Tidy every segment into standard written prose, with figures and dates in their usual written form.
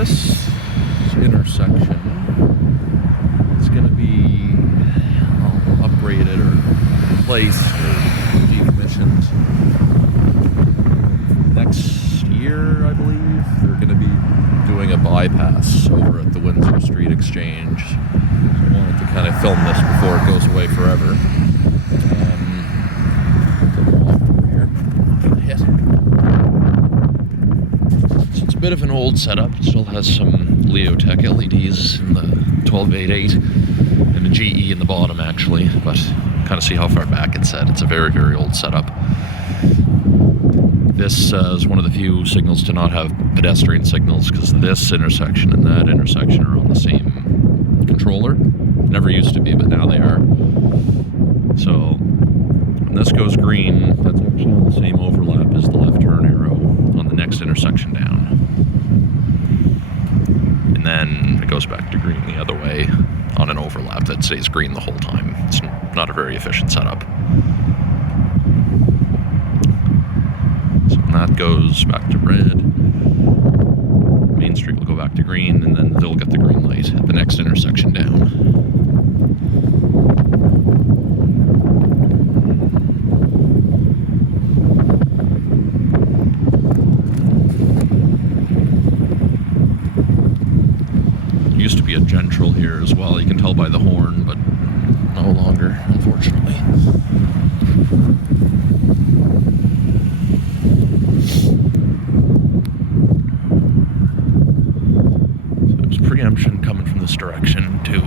this intersection is going to be upgraded or replaced or decommissioned next year, I believe. They're going to be doing a bypass over at the Windsor Street Exchange. So I wanted to kind of film this before it goes away forever. So it's a bit of an old setup. It still has some Leotech LEDs in the 1288 and a GE in the bottom, actually, but kind of see how far back it's set. It's a very, very old setup. This is one of the few signals to not have pedestrian signals, because this intersection and that intersection are on the same controller. Never used to be, but now they are. So when this goes green, that's actually on the same overlap as the left turn arrow on the next intersection down. And then it goes back to green the other way on an overlap that stays green the whole time. It's not a very efficient setup. So when that goes back to red, Main Street will go back to green, and then they'll get the green light at the next intersection down. Used to be a Gentral here as well. You can tell by the horn, but no longer, unfortunately. So there's preemption coming from this direction too,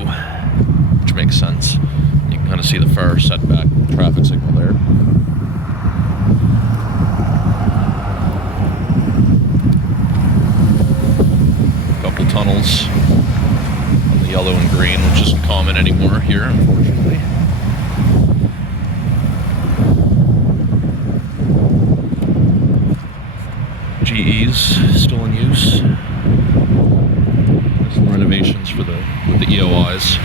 which makes sense. You can kind of see the far setback traffic signal there. Couple tunnels. Yellow and green, which isn't common anymore here, unfortunately. GE's still in use. There's some renovations with the EOIs.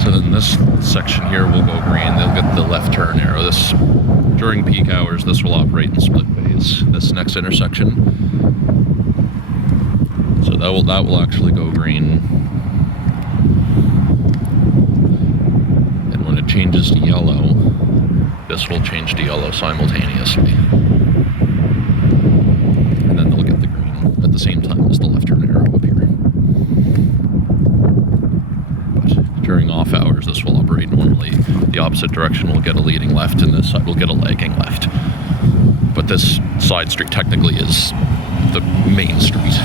So then this section here will go green. They'll get the left turn arrow. This, during peak hours, this will operate in split phase. This next intersection. So that will actually go green. And when it changes to yellow, this will change to yellow simultaneously. And then they'll get the green at the same time as the left turn arrow up here. During off hours, this will operate normally. The opposite direction will get a leading left, and this side will get a lagging left. But this side street technically is the main street.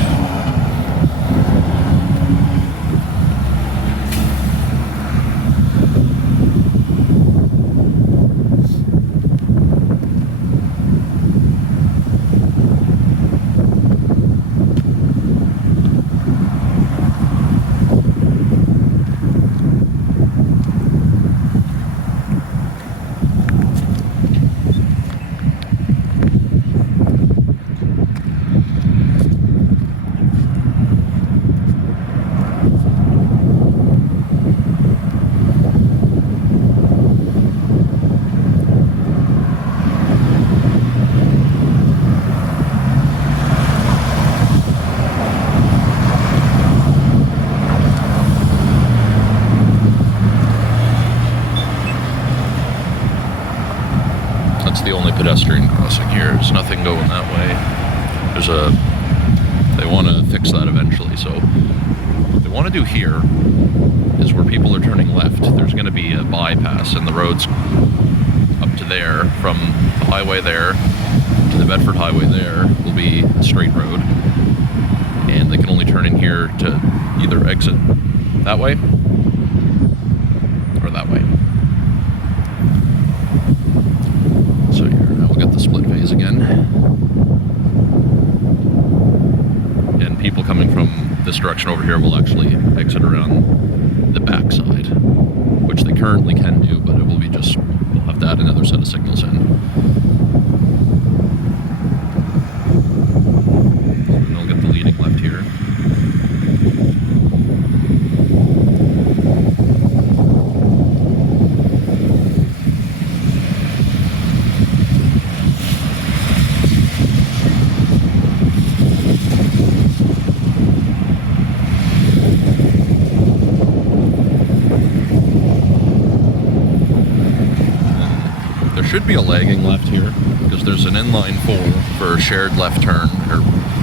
That's the only pedestrian crossing here. There's nothing going that way. They want to fix that eventually. So what they want to do here is where people are turning left, there's going to be a bypass, and the road's up to there. From the highway there to the Bedford Highway there will be a straight road. And they can only turn in here to either exit that way or that way. So here, now we'll get the split phase again. And people coming from this direction over here will actually exit around the back side, which they currently can do, but it will be just, we'll have to add another set of signals in. And they'll get the leading left here. should be a lagging left here, because there's an inline 4 for a shared left turn, or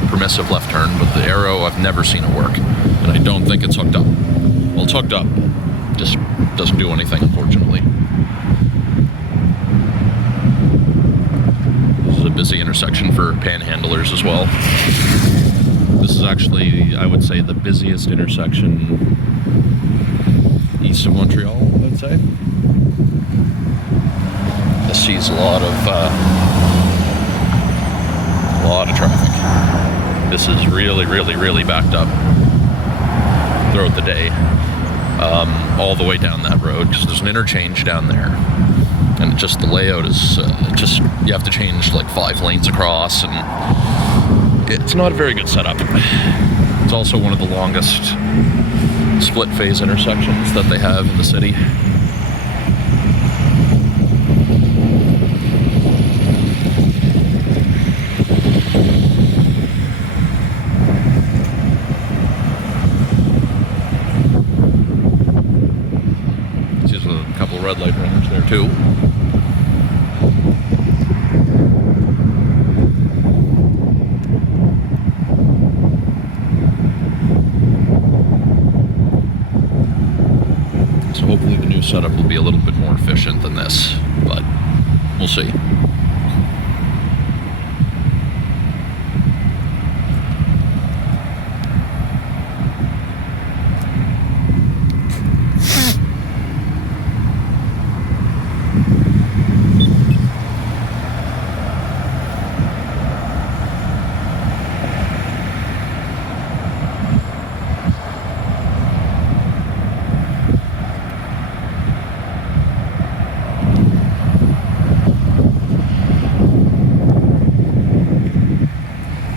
permissive left turn, but the arrow, I've never seen it work, and I don't think it's hooked up. Well, it's hooked up, just doesn't do anything, unfortunately. This is a busy intersection for panhandlers as well. This is actually, I would say, the busiest intersection east of Montreal, I'd say. This sees a lot of traffic. This is really backed up throughout the day, all the way down that road, because there's an interchange down there, and just the layout is just, you have to change like 5 lanes across, and it's not a very good setup. It's also one of the longest split phase intersections that they have in the city. There's a couple of red light runners there too. Hopefully the new setup will be a little bit more efficient than this, but we'll see.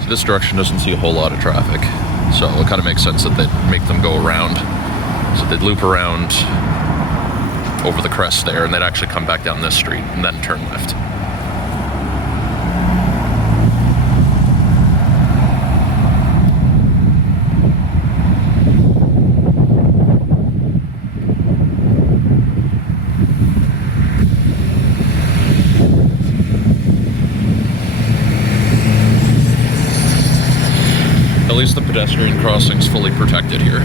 This direction doesn't see a whole lot of traffic, so it kind of makes sense that they'd make them go around. So they'd loop around over the crest there, and they'd actually come back down this street and then turn left. At least the pedestrian crossing's fully protected here.